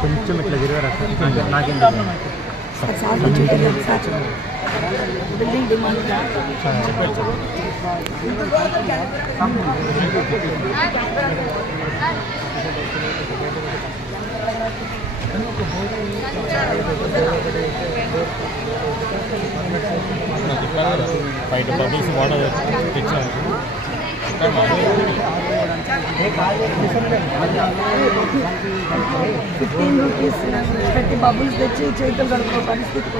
కొంచెం ఇట్లా తిరగరా నాకేం బిల్డింగ్ డిమాండ్ బయట బబుల్స్ వాడదు తెచ్చాము 15 rupees thirty bubbles తెచ్చి చేతులు కడుపు పరిస్థితి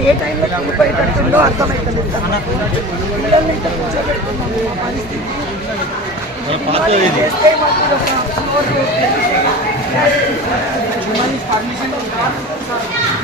ఏ టైంలో కూలిపోయేటట్టుందో అర్థమవుతుంది పిల్లల్ని ఇంత కూర్చోబెట్టుకున్నాము పరిస్థితి చేస్తే మాకు ఒక పర్మిషన్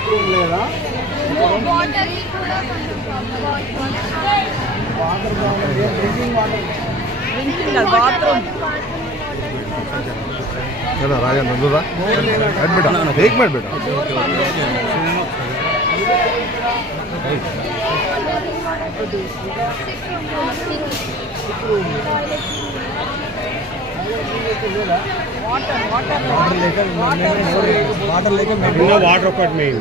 టైంలో మనకు వాటర్ కూడా కొంచెం బాత్రూమ్ चलो राजा नंदूरा बैठ बेटा एक मिनट बेटा వాటర్ లేక వాటర్ ఒకటి మెయిన్